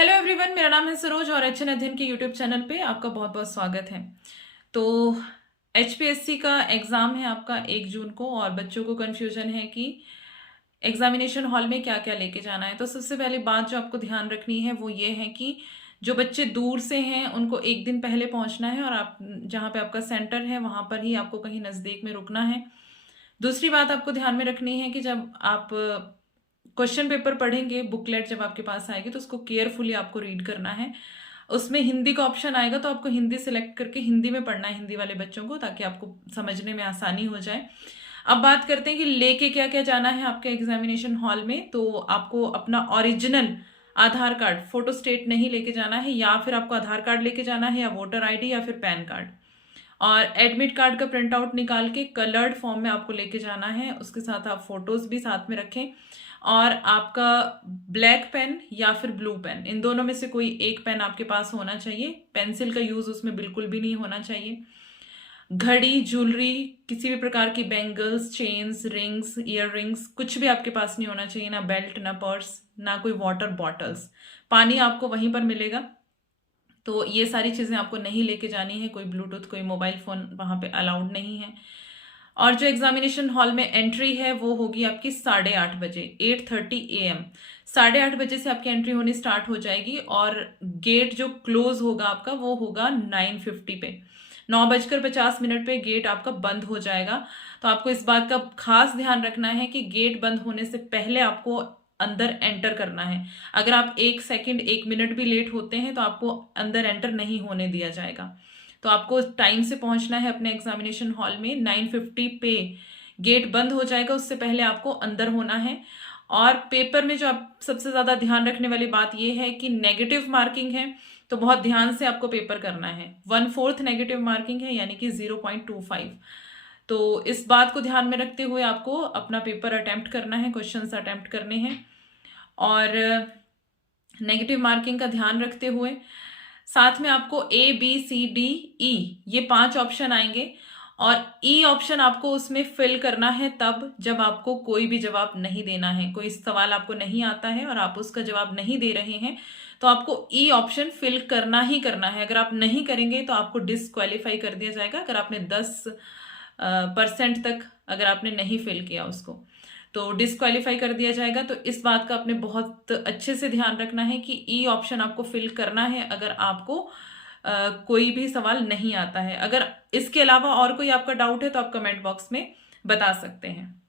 Hello everyone, मेरा नाम है सरोज और एचएन अध्ययन के यूट्यूब चैनल पे आपका बहुत बहुत स्वागत है। तो एचपीएससी का एग्ज़ाम है आपका 1 जून को और बच्चों को कन्फ्यूजन है कि एग्जामिनेशन हॉल में क्या क्या लेके जाना है। तो सबसे पहली बात जो आपको ध्यान रखनी है वो ये है कि जो बच्चे दूर से हैं उनको एक दिन पहले पहुंचना है और आप जहाँ पे आपका सेंटर है वहाँ पर ही आपको कहीं नज़दीक में रुकना है। दूसरी बात आपको ध्यान में रखनी है कि जब आप क्वेश्चन पेपर पढ़ेंगे, बुकलेट जब आपके पास आएगी तो उसको केयरफुली आपको रीड करना है। उसमें हिंदी का ऑप्शन आएगा तो आपको हिंदी सेलेक्ट करके हिंदी में पढ़ना है हिंदी वाले बच्चों को, ताकि आपको समझने में आसानी हो जाए। अब बात करते हैं कि लेके क्या क्या जाना है आपके एग्जामिनेशन हॉल में। तो आपको अपना ओरिजिनल आधार कार्ड, फोटो स्टेट नहीं लेके जाना है, या फिर आपको आधार कार्ड लेके जाना है, या वोटर आईडी, या फिर पैन कार्ड। और एडमिट कार्ड का प्रिंट आउट निकाल के कलर्ड फॉर्म में आपको लेके जाना है। उसके साथ आप फोटोज भी साथ में रखें और आपका ब्लैक पेन या फिर ब्लू पेन, इन दोनों में से कोई एक पेन आपके पास होना चाहिए। पेंसिल का यूज उसमें बिल्कुल भी नहीं होना चाहिए। घड़ी, ज्वेलरी, किसी भी प्रकार की bangles, chains, rings, year rings, कुछ भी आपके पास नहीं होना चाहिए। ना बेल्ट, ना पर्स, ना कोई वाटर बॉटल्स। पानी आपको वहीं पर मिलेगा। तो ये सारी चीज़ें आपको नहीं लेके जानी है। कोई ब्लूटूथ, कोई मोबाइल फ़ोन वहाँ पे अलाउड नहीं है। और जो एग्जामिनेशन हॉल में एंट्री है वो होगी आपकी 8:30 बजे, 8:30 AM। 8:30 बजे से आपकी एंट्री होनी स्टार्ट हो जाएगी और गेट जो क्लोज होगा आपका वो होगा 9:50 पे। 9:50 पे गेट आपका बंद हो जाएगा। तो आपको इस बात का खास ध्यान रखना है कि गेट बंद होने से पहले आपको अंदर एंटर करना है। अगर आप 1 सेकंड 1 मिनट भी लेट होते हैं तो आपको अंदर एंटर नहीं होने दिया जाएगा। तो आपको टाइम से पहुंचना है अपने एग्जामिनेशन हॉल में। 9:50 पे गेट बंद हो जाएगा, उससे पहले आपको अंदर होना है। और पेपर में जो आप सबसे ज़्यादा ध्यान रखने वाली बात यह है कि नेगेटिव मार्किंग है, तो बहुत ध्यान से आपको पेपर करना है। 1/4 नेगेटिव मार्किंग है, यानी कि 0.25। तो इस बात को ध्यान में रखते हुए आपको अपना पेपर अटेम्प्ट करना है, क्वेश्चंस अटेम्प्ट करने हैं। और नेगेटिव मार्किंग का ध्यान रखते हुए साथ में आपको ABCDE ये 5 ऑप्शन आएंगे और ई ऑप्शन आपको उसमें फिल करना है तब जब आपको कोई भी जवाब नहीं देना है। कोई सवाल आपको नहीं आता है और आप उसका जवाब नहीं दे रहे हैं तो आपको ई ऑप्शन फिल करना ही करना है। अगर आप नहीं करेंगे तो आपको डिसक्वालीफाई कर दिया जाएगा, अगर आपने 10% तक अगर आपने नहीं फिल किया उसको तो डिसक्वालीफाई कर दिया जाएगा। तो इस बात का आपने बहुत अच्छे से ध्यान रखना है कि ई ऑप्शन आपको फिल करना है अगर आपको कोई भी सवाल नहीं आता है। अगर इसके अलावा और कोई आपका डाउट है तो आप कमेंट बॉक्स में बता सकते हैं।